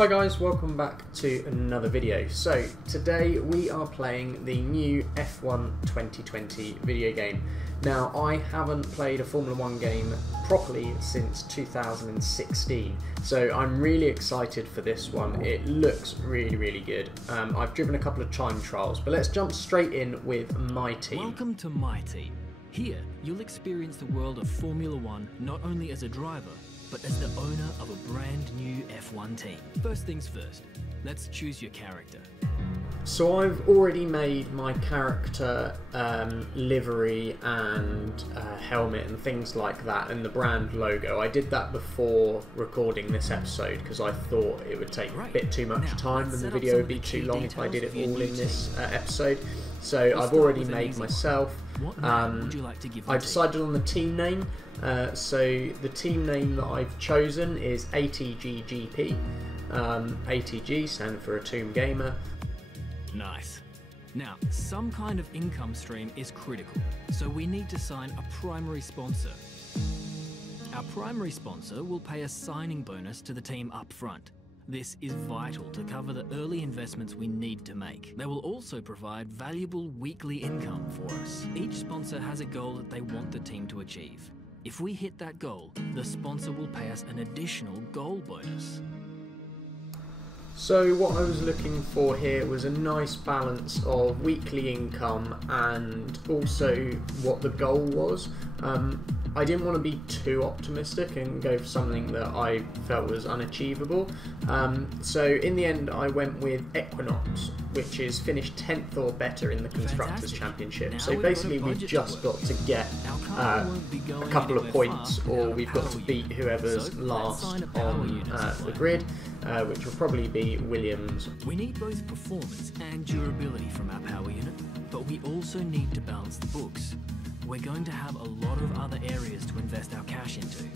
Hi guys, welcome back to another video. So today we are playing the new F1 2020 video game. Now I haven't played a Formula 1 game properly since 2016, so I'm really excited for this one. It looks really good. I've driven a couple of time trials, but let's jump straight in with my team. Welcome to my team. Here you'll experience the world of Formula 1 not only as a driver, but as the owner of a brand new F1 team. First things first, let's choose your character. So I've already made my character livery and helmet and things like that, and the brand logo. I did that before recording this episode because I thought it would take a bit too much time and the video would be too long if I did it all in this episode. So I've already made myself. I decided on the team name. So the team name that I've chosen is ATombGP. ATG standing for ATombGamer. Nice. Now, some kind of income stream is critical, so we need to sign a primary sponsor. Our primary sponsor will pay a signing bonus to the team up front. This is vital to cover the early investments we need to make. They will also provide valuable weekly income for us. Each sponsor has a goal that they want the team to achieve. If we hit that goal, the sponsor will pay us an additional goal bonus. So what I was looking for here was a nice balance of weekly income and also what the goal was. I didn't want to be too optimistic and go for something that I felt was unachievable. So in the end I went with Equinox, which is finished 10th or better in the Constructors' Championship. So basically we've just got to get a couple of points, or we've got to beat whoever's last on the grid, which will probably be Williams. We need both performance and durability from our power unit, but we also need to balance the books. We're going to have a lot of other areas to invest our cash into.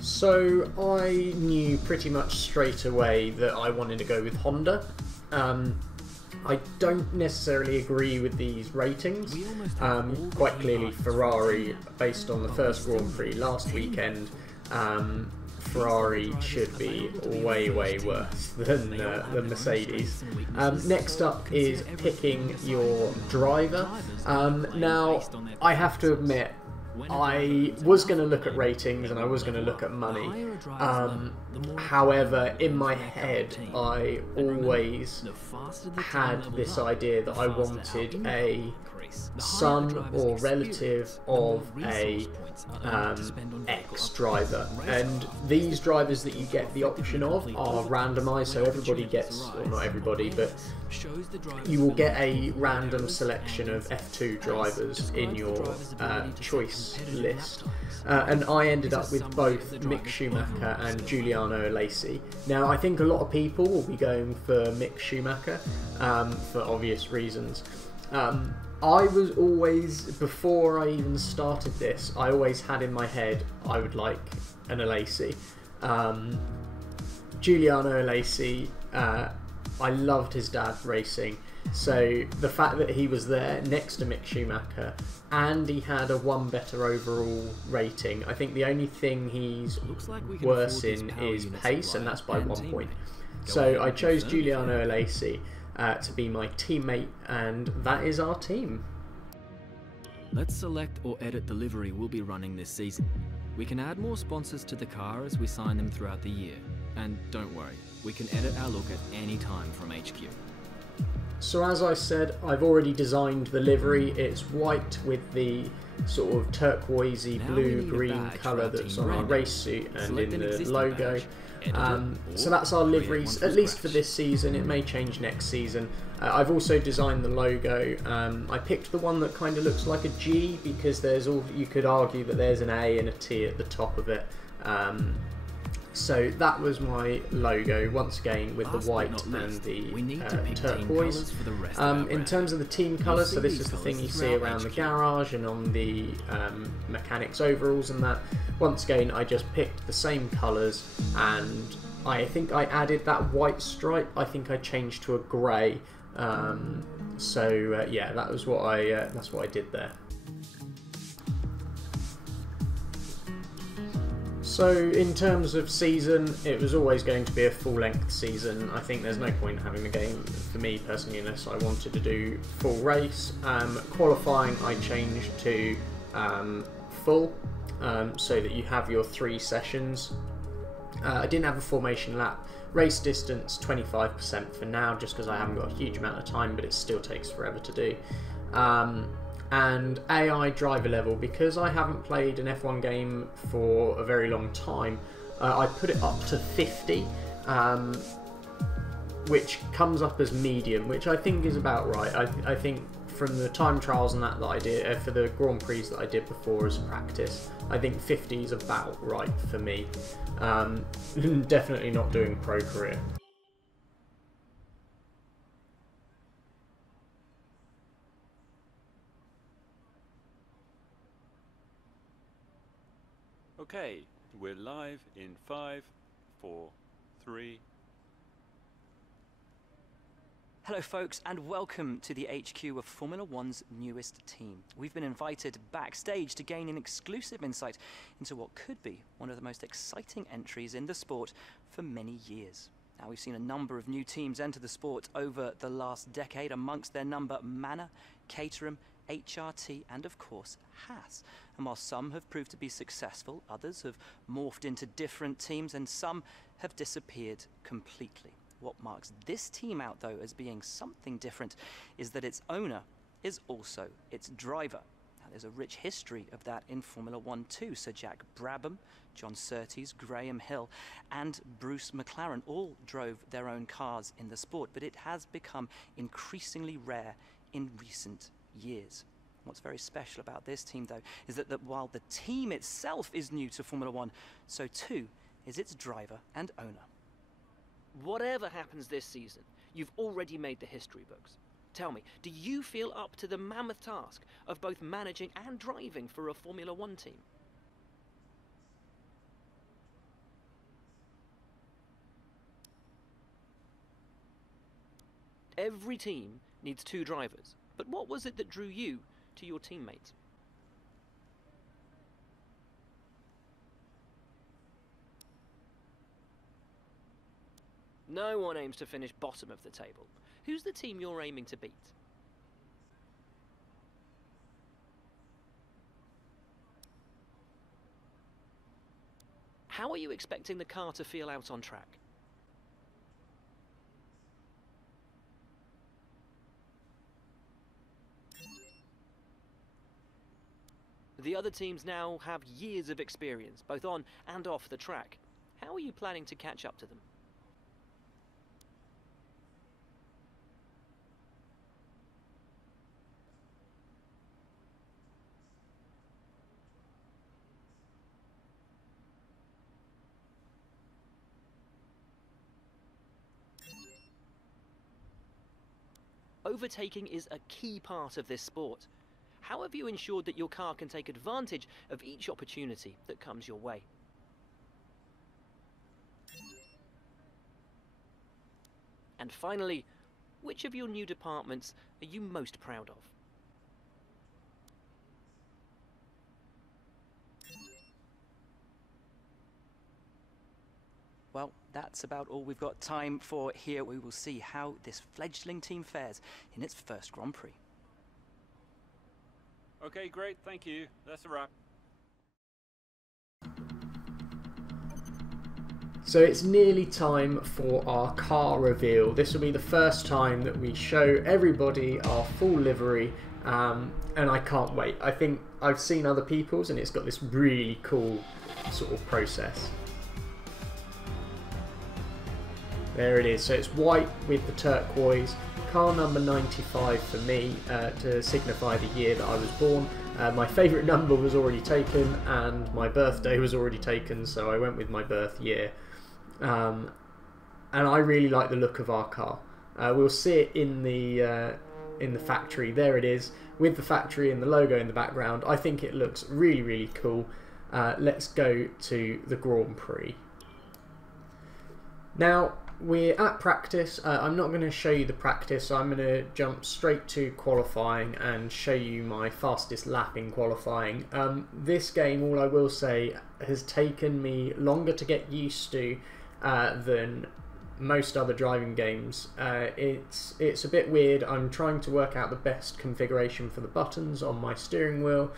So I knew pretty much straight away that I wanted to go with Honda. I don't necessarily agree with these ratings. Quite clearly Ferrari, based on the first Grand Prix last weekend, Ferrari should be way worse than the Mercedes. Next up is picking your driver. Now I have to admit, I was going to look at ratings and I was going to look at money. However, in my head I always had this idea that I wanted a son or relative of a ex-driver, and these drivers that you get the option of are randomised, so everybody gets, or not everybody, but you will get a random selection of F2 drivers in your choice list. And I ended up with both Mick Schumacher and Giuliano Alesi. Now I think a lot of people will be going for Mick Schumacher for obvious reasons. I was always, before I even started this, I always had in my head I would like an Alesi. Giuliano Alesi, I loved his dad racing, so the fact that he was there next to Mick Schumacher and he had a 1 better overall rating, I think the only thing he's worse in is pace, and that's by 1 point. So I chose Giuliano Alesi to be my teammate, and that is our team. Let's select or edit the livery we'll be running this season. We can add more sponsors to the car as we sign them throughout the year. And don't worry, we can edit our look at any time from HQ. So as I said, I've already designed the livery. It's white with the sort of turquoisey blue-green colour that's on our race suit and in the logo. So that's our liveries, at least for this season. It may change next season. I've also designed the logo. I picked the one that kind of looks like a G because you could argue that there's an A and a T at the top of it. So that was my logo, once again with the white and the turquoise. In terms of the team colours, so this is the thing you see around the garage and on the mechanics overalls and that. Once again, I just picked the same colours, and I think I added that white stripe. I think I changed to a grey. Yeah, that was what that's what I did there. So in terms of season, it was always going to be a full-length season. I think there's no point in having the game, for me personally, unless I wanted to do full race. Qualifying I changed to full, so that you have your 3 sessions. I didn't have a formation lap. Race distance 25% for now, just because I haven't got a huge amount of time, but it still takes forever to do. And AI driver level, because I haven't played an F1 game for a very long time, I put it up to 50, which comes up as medium, which I think is about right. I think from the time trials and that I did, for the Grand Prix that I did before as practice, I think 50 is about right for me. Definitely not doing pro career. Okay, we're live in 5, 4, 3. Hello folks, and welcome to the HQ of Formula One's newest team. We've been invited backstage to gain an exclusive insight into what could be one of the most exciting entries in the sport for many years. Now, we've seen a number of new teams enter the sport over the last decade, amongst their number Manor, Caterham, HRT and of course Haas. And while some have proved to be successful, others have morphed into different teams and some have disappeared completely. What marks this team out though as being something different is that its owner is also its driver. Now, there's a rich history of that in Formula 1 too. Sir Jack Brabham, John Surtees, Graham Hill and Bruce McLaren all drove their own cars in the sport, but it has become increasingly rare in recent years. What's very special about this team though is that while the team itself is new to Formula 1, so too is its driver and owner. Whatever happens this season, you've already made the history books. Tell me, do you feel up to the mammoth task of both managing and driving for a Formula 1 team? Every team needs 2 drivers, but what was it that drew you to your teammates? No one aims to finish bottom of the table. Who's the team you're aiming to beat? How are you expecting the car to feel out on track? The other teams now have years of experience, both on and off the track. How are you planning to catch up to them? Overtaking is a key part of this sport. How have you ensured that your car can take advantage of each opportunity that comes your way? And finally, which of your new departments are you most proud of? Well, that's about all we've got time for here. We will see how this fledgling team fares in its first Grand Prix. Okay, great, thank you. That's a wrap. So it's nearly time for our car reveal. This will be the first time that we show everybody our full livery, and I can't wait. I think I've seen other people's and it's got this really cool sort of process. There it is. So it's white with the turquoise. Car number 95 for me, to signify the year that I was born. My favourite number was already taken and my birthday was already taken, so I went with my birth year. And I really like the look of our car. We'll see it in the factory. There it is, with the factory and the logo in the background. I think it looks really, really cool. Let's go to the Grand Prix. Now, we're at practice. I'm not going to show you the practice. I'm going to jump straight to qualifying and show you my fastest lap in qualifying. This game, all I will say, has taken me longer to get used to than most other driving games. It's a bit weird. I'm trying to work out the best configuration for the buttons on my steering wheel.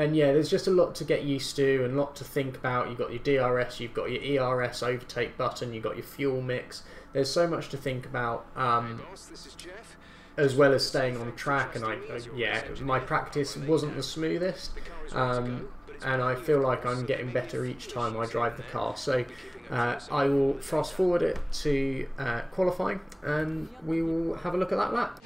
And yeah, there's just a lot to get used to and a lot to think about. You've got your DRS, you've got your ERS overtake button, you've got your fuel mix. There's so much to think about, as well as staying on track. And yeah, my practice wasn't the smoothest, and I feel like I'm getting better each time I drive the car. So I will fast forward it to qualifying, and we will have a look at that lap.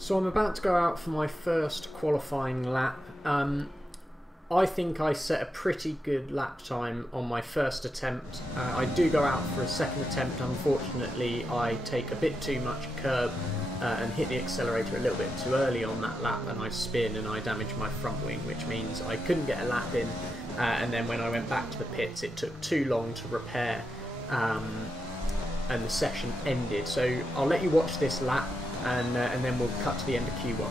So I'm about to go out for my first qualifying lap. I think I set a pretty good lap time on my first attempt. I do go out for a second attempt. Unfortunately, I take a bit too much curb and hit the accelerator a little bit too early on that lap, and I spin and I damage my front wing, which means I couldn't get a lap in. And then when I went back to the pits, it took too long to repair, and the session ended. So I'll let you watch this lap, and then we'll cut to the end of Q1.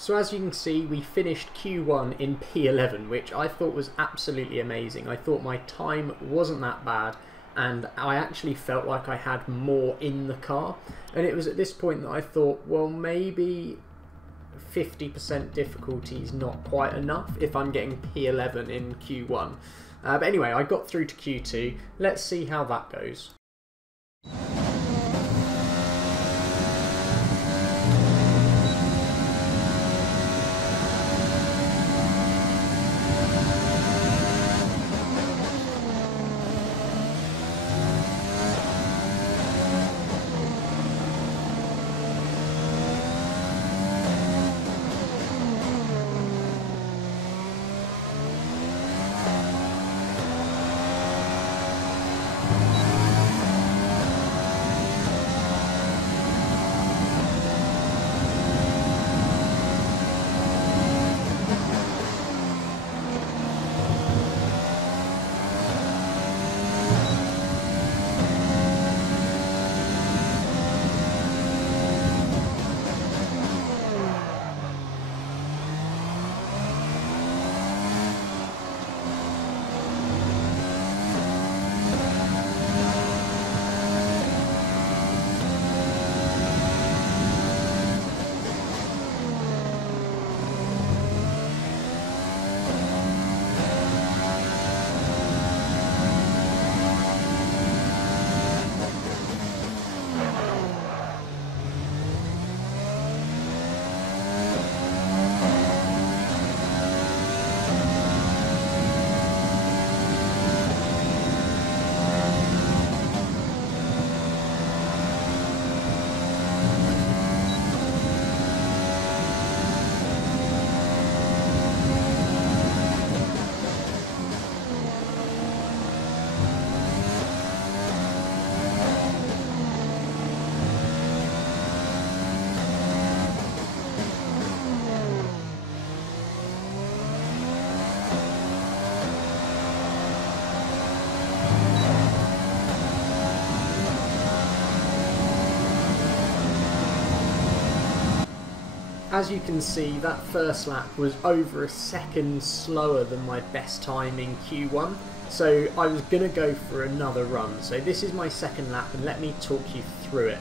So as you can see, we finished Q1 in P11, which I thought was absolutely amazing. I thought my time wasn't that bad, and I actually felt like I had more in the car. And it was at this point that I thought, well, maybe 50% difficulty is not quite enough if I'm getting P11 in Q1. But anyway, I got through to Q2. Let's see how that goes. as you can see, that first lap was over a second slower than my best time in Q1, so I was going to go for another run. So this is my second lap, and let me talk you through it.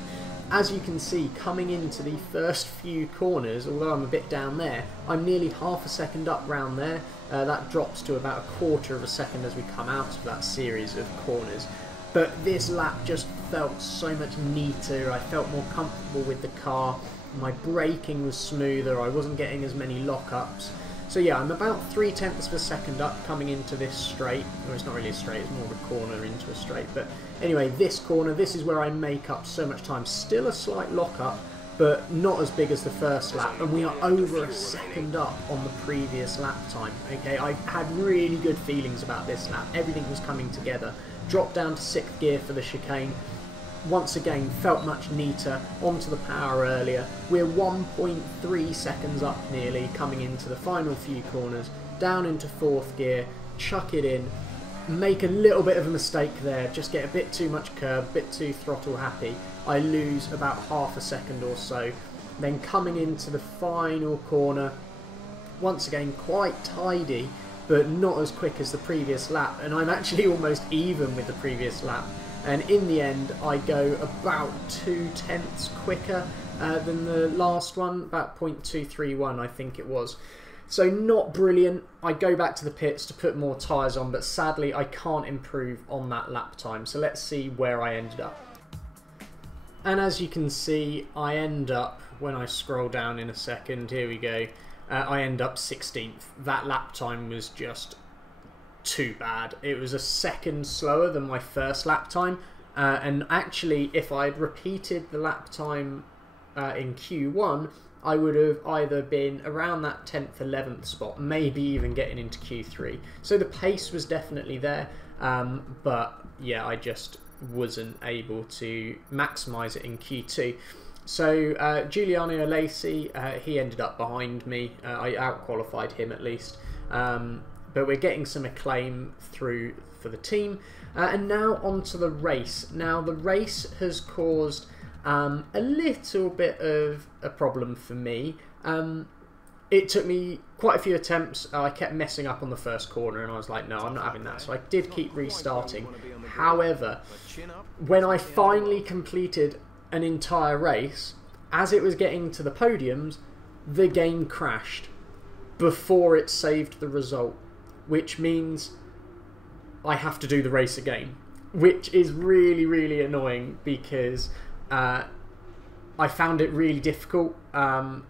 As you can see, coming into the first few corners, although I'm a bit down there, I'm nearly half a second up round there. That drops to about a quarter of a second as we come out of that series of corners. But this lap just felt so much neater. I felt more comfortable with the car. My braking was smoother. I wasn't getting as many lockups. So yeah, I'm about 0.3 of a second up coming into this straight. Well, it's not really a straight, it's more of a corner into a straight. But anyway, this corner, this is where I make up so much time. Still a slight lockup, but not as big as the first lap. And we are over a second up on the previous lap time. Okay, I had really good feelings about this lap. Everything was coming together. Dropped down to 6th gear for the chicane. Once again, felt much neater, onto the power earlier. We're 1.3 seconds up nearly, coming into the final few corners, down into 4th gear, chuck it in, make a little bit of a mistake there, just get a bit too much curb, a bit too throttle happy. I lose about half a second or so. Then coming into the final corner, once again quite tidy, but not as quick as the previous lap, and I'm actually almost even with the previous lap. And in the end, I go about 0.2 quicker than the last one, about 0.231 I think it was. So not brilliant. I go back to the pits to put more tyres on, but sadly I can't improve on that lap time. So let's see where I ended up. And as you can see, I end up, when I scroll down in a second, here we go, I end up 16th. That lap time was just too bad. It was a second slower than my first lap time, and actually if I had repeated the lap time in Q1, I would have either been around that 10th, 11th spot, maybe even getting into Q3. So the pace was definitely there, but yeah, I just wasn't able to maximise it in Q2. So Giuliano Alesi, he ended up behind me. I out-qualified him at least. But we're getting some acclaim through for the team. And now onto the race. Now the race has caused a little bit of a problem for me. It took me quite a few attempts. I kept messing up on the first corner and I was like, no, I'm not having that. So I did keep restarting. However, when I finally completed an entire race, as it was getting to the podiums, the game crashed before it saved the result, which means I have to do the race again, which is really, really annoying because I found it really difficult.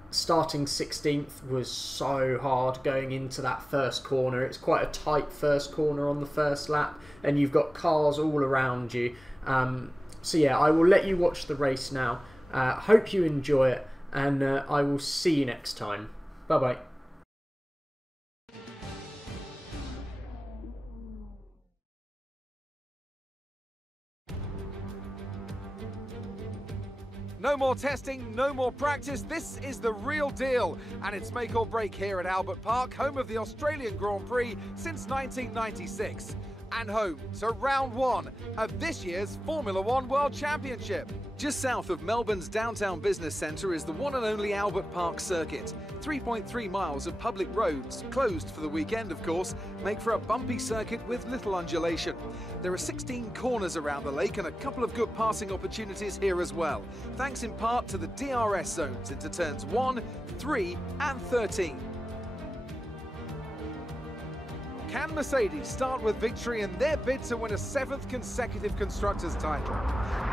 Starting 16th was so hard going into that first corner. It's quite a tight first corner on the first lap and you've got cars all around you. So yeah, I will let you watch the race now. Hope you enjoy it, and I will see you next time. Bye bye. No more testing, no more practice. This is the real deal. And it's make or break here at Albert Park, home of the Australian Grand Prix since 1996. And home to round one of this year's Formula One World Championship. Just south of Melbourne's downtown business centre is the one and only Albert Park circuit. 3.3 miles of public roads, closed for the weekend of course, make for a bumpy circuit with little undulation. There are 16 corners around the lake and a couple of good passing opportunities here as well, thanks in part to the DRS zones into turns 1, 3 and 13. Can Mercedes start with victory in their bid to win a 7th consecutive Constructors' title?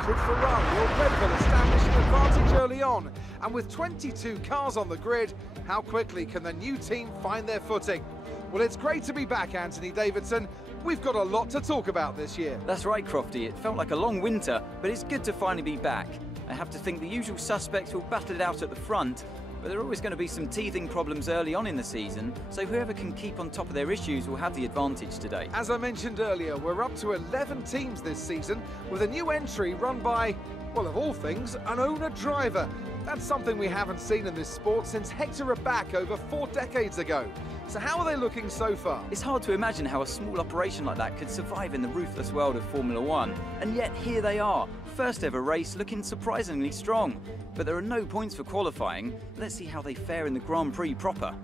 Could Ferrari or Red Bull establish an advantage early on? And with 22 cars on the grid, how quickly can the new team find their footing? Well, it's great to be back, Anthony Davidson. We've got a lot to talk about this year. That's right, Crofty. It felt like a long winter, but it's good to finally be back. I have to think the usual suspects will battle it out at the front, but there are always going to be some teething problems early on in the season, so whoever can keep on top of their issues will have the advantage today. As I mentioned earlier, we're up to 11 teams this season, with a new entry run by, well, of all things, an owner-driver. That's something we haven't seen in this sport since Hector Raback over 4 decades ago. So how are they looking so far? It's hard to imagine how a small operation like that could survive in the ruthless world of Formula One. And yet here they are, first ever race looking surprisingly strong. But there are no points for qualifying. Let's see how they fare in the Grand Prix proper.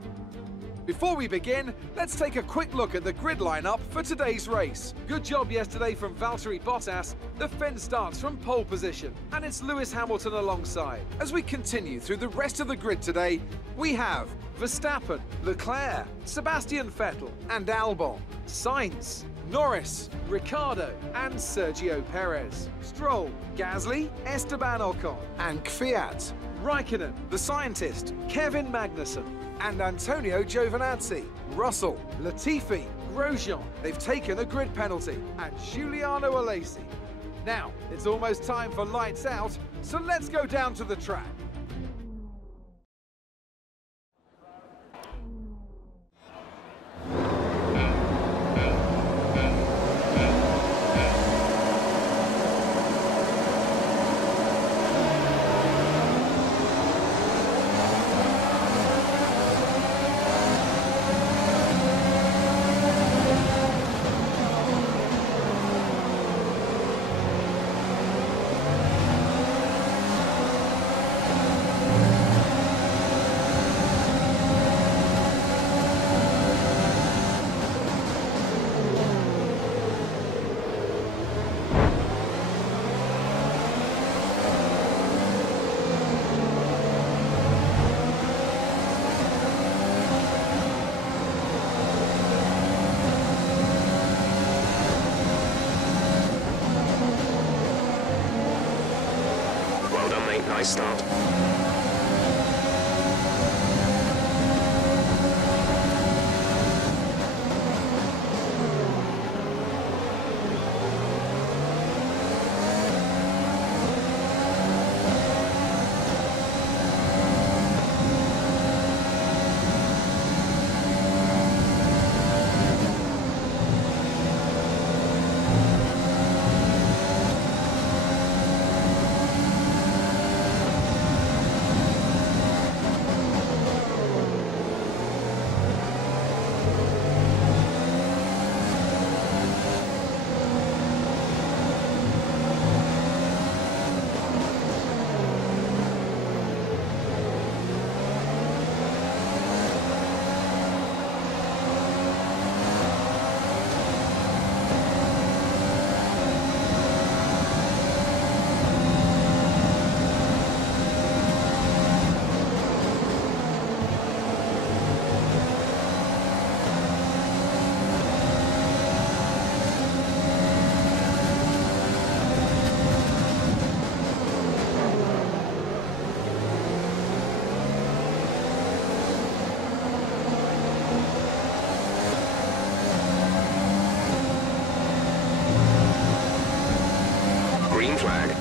Before we begin, let's take a quick look at the grid lineup for today's race. Good job yesterday from Valtteri Bottas. The Finn starts from pole position, and it's Lewis Hamilton alongside. As we continue through the rest of the grid today, we have Verstappen, Leclerc, Sebastian Vettel and Albon, Sainz, Norris, Ricciardo and Sergio Perez, Stroll, Gasly, Esteban Ocon and Kvyat, Raikkonen, the scientist, Kevin Magnussen and Antonio Giovinazzi, Russell, Latifi, Grosjean, they've taken a grid penalty, and Giuliano Alesi. Now, it's almost time for lights out, so let's go down to the track. Nice start. Green flag.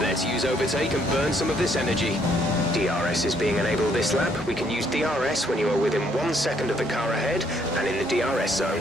Let's use overtake and burn some of this energy. DRS is being enabled this lap. We can use DRS when you are within 1 second of the car ahead and in the DRS zone.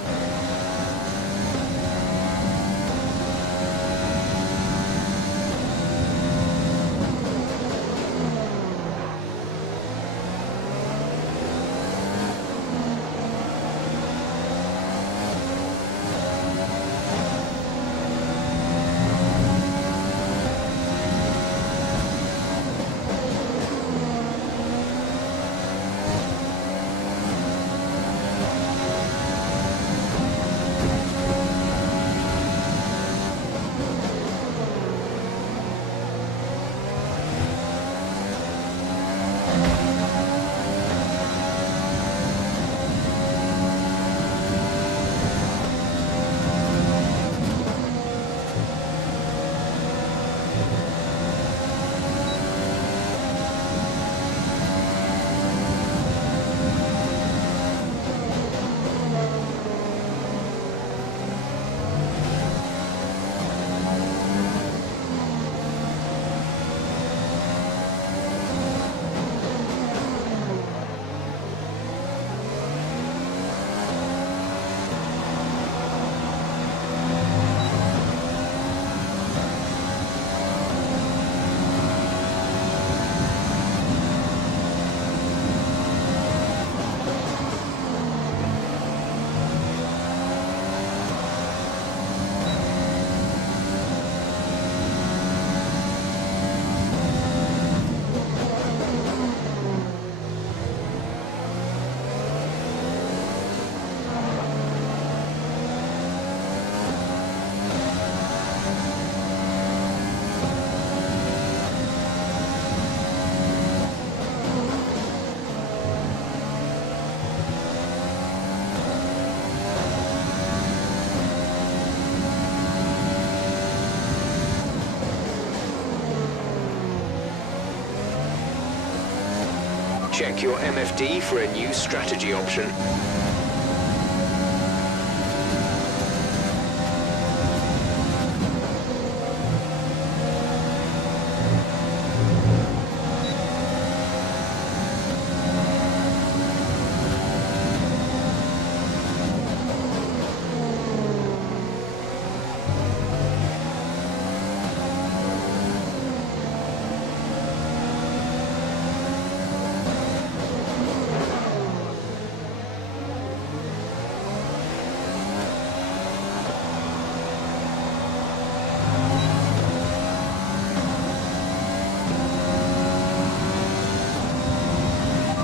Check your MFD for a new strategy option.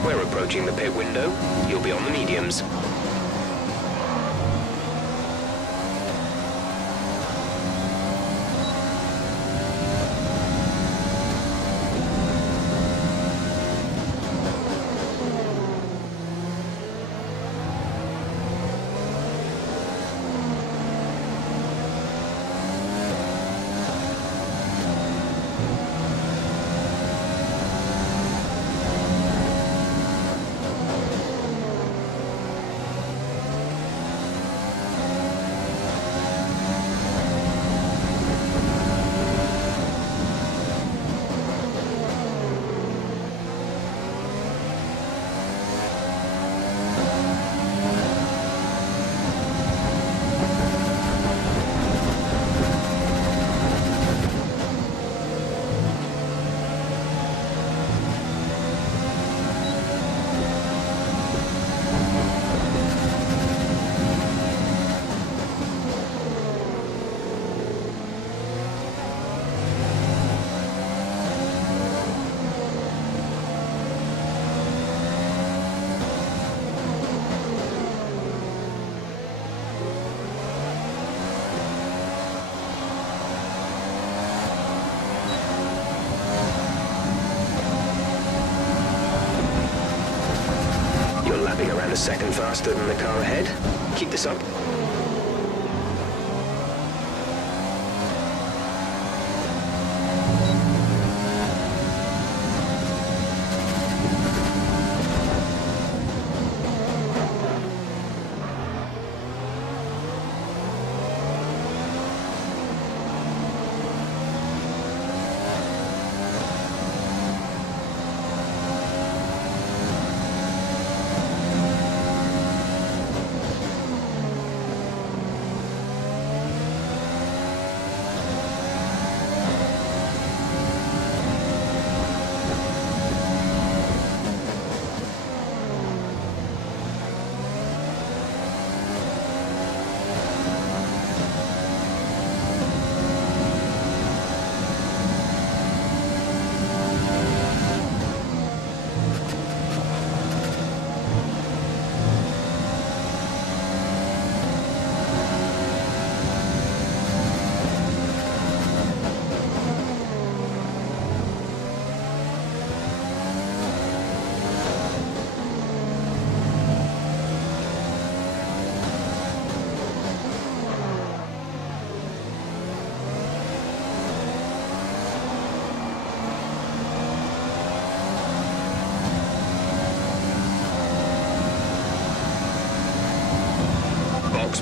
We're approaching the pit window. You'll be on the mediums. Around a second faster than the car ahead. Keep this up.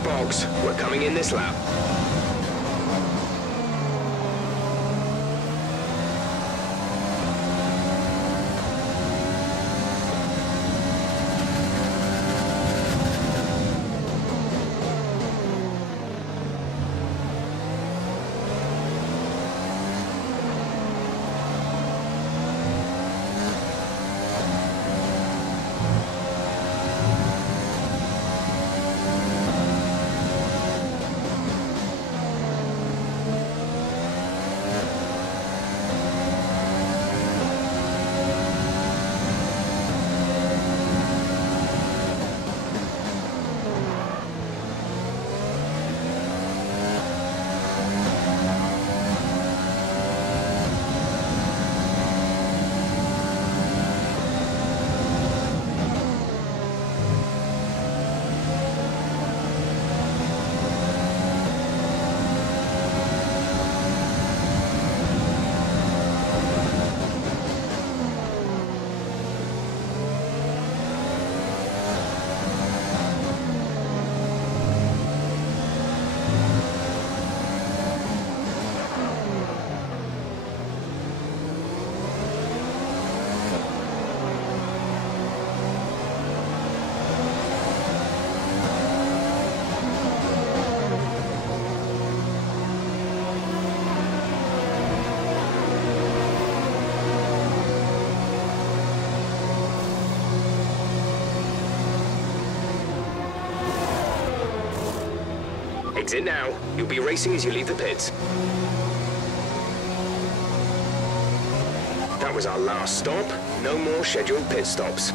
Box, we're coming in this lap. Exit now. You'll be racing as you leave the pits. That was our last stop. No more scheduled pit stops.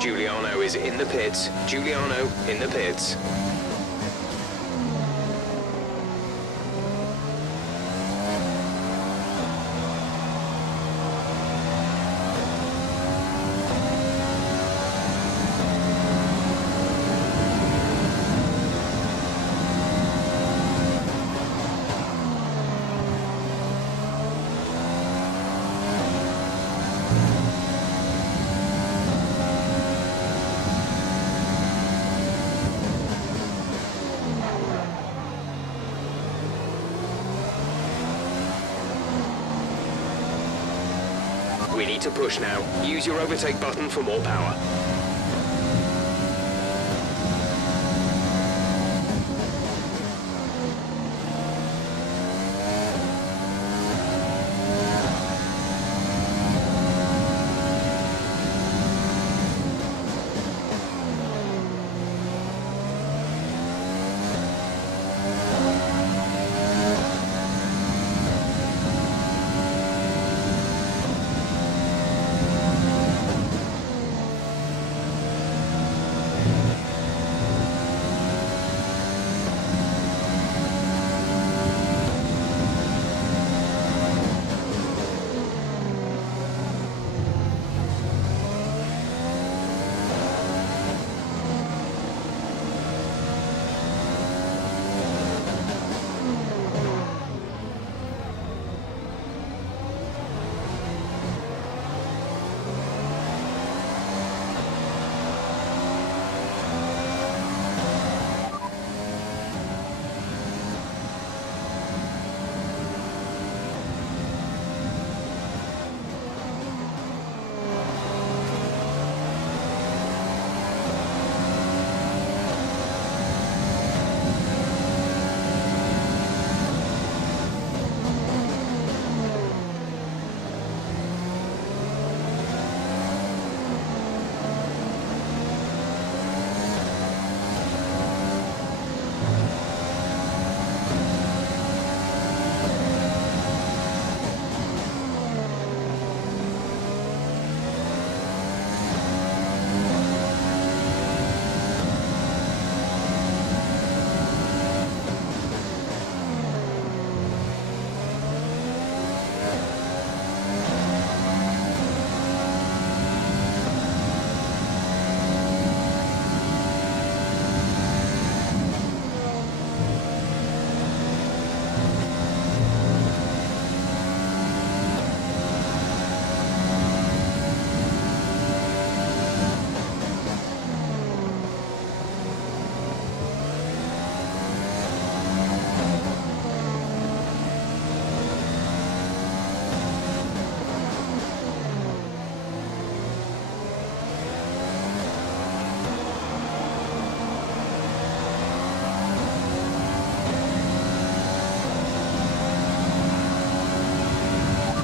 Giuliano is in the pits. Giuliano in the pits. We need to push now. Use your overtake button for more power.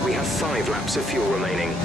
We have 5 laps of fuel remaining.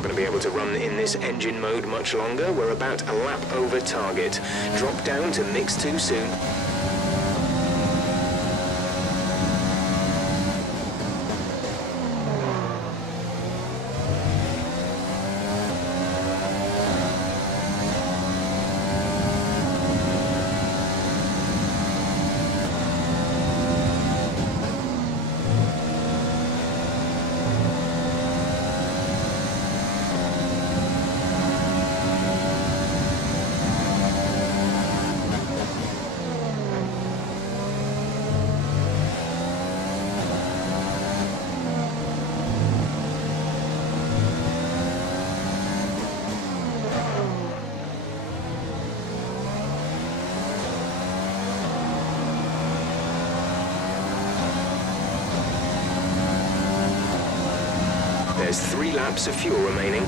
not going to be able to run in this engine mode much longer. We're about a lap over target. Drop down to mix too soon. There's 3 laps of fuel remaining.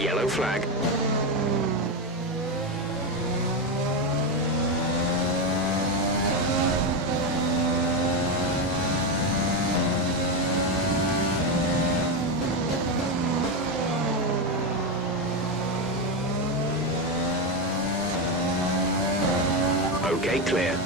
Yellow flag. Okay, clear.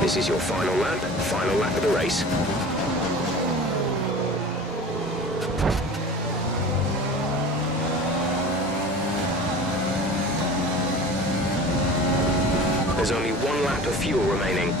This is your final lap of the race. There's only 1 lap of fuel remaining.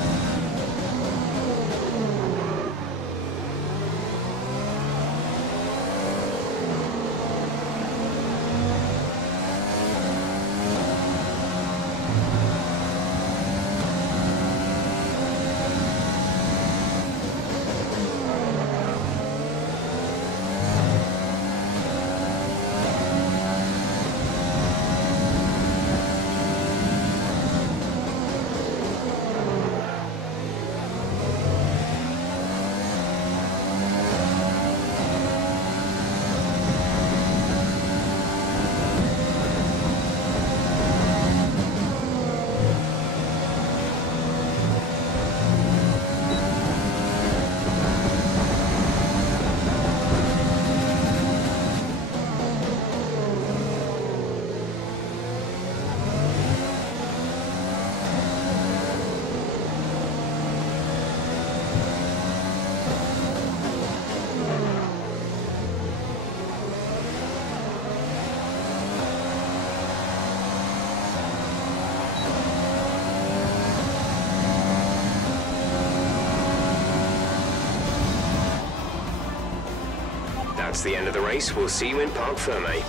That's the end of the race. We'll see you in Parc Fermé.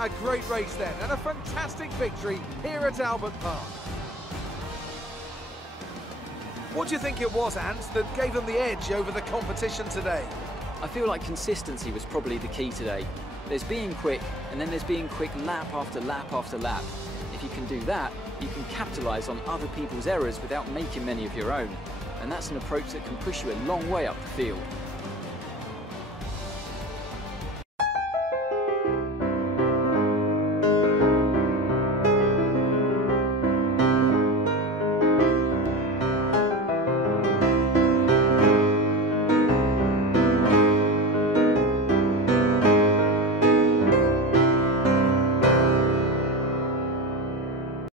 A great race then, and a fantastic victory here at Albert Park. What do you think it was, Ant, that gave them the edge over the competition today? I feel like consistency was probably the key today. There's being quick, and then there's being quick lap after lap after lap. If you can do that, you can capitalise on other people's errors without making many of your own. And that's an approach that can push you a long way up the field.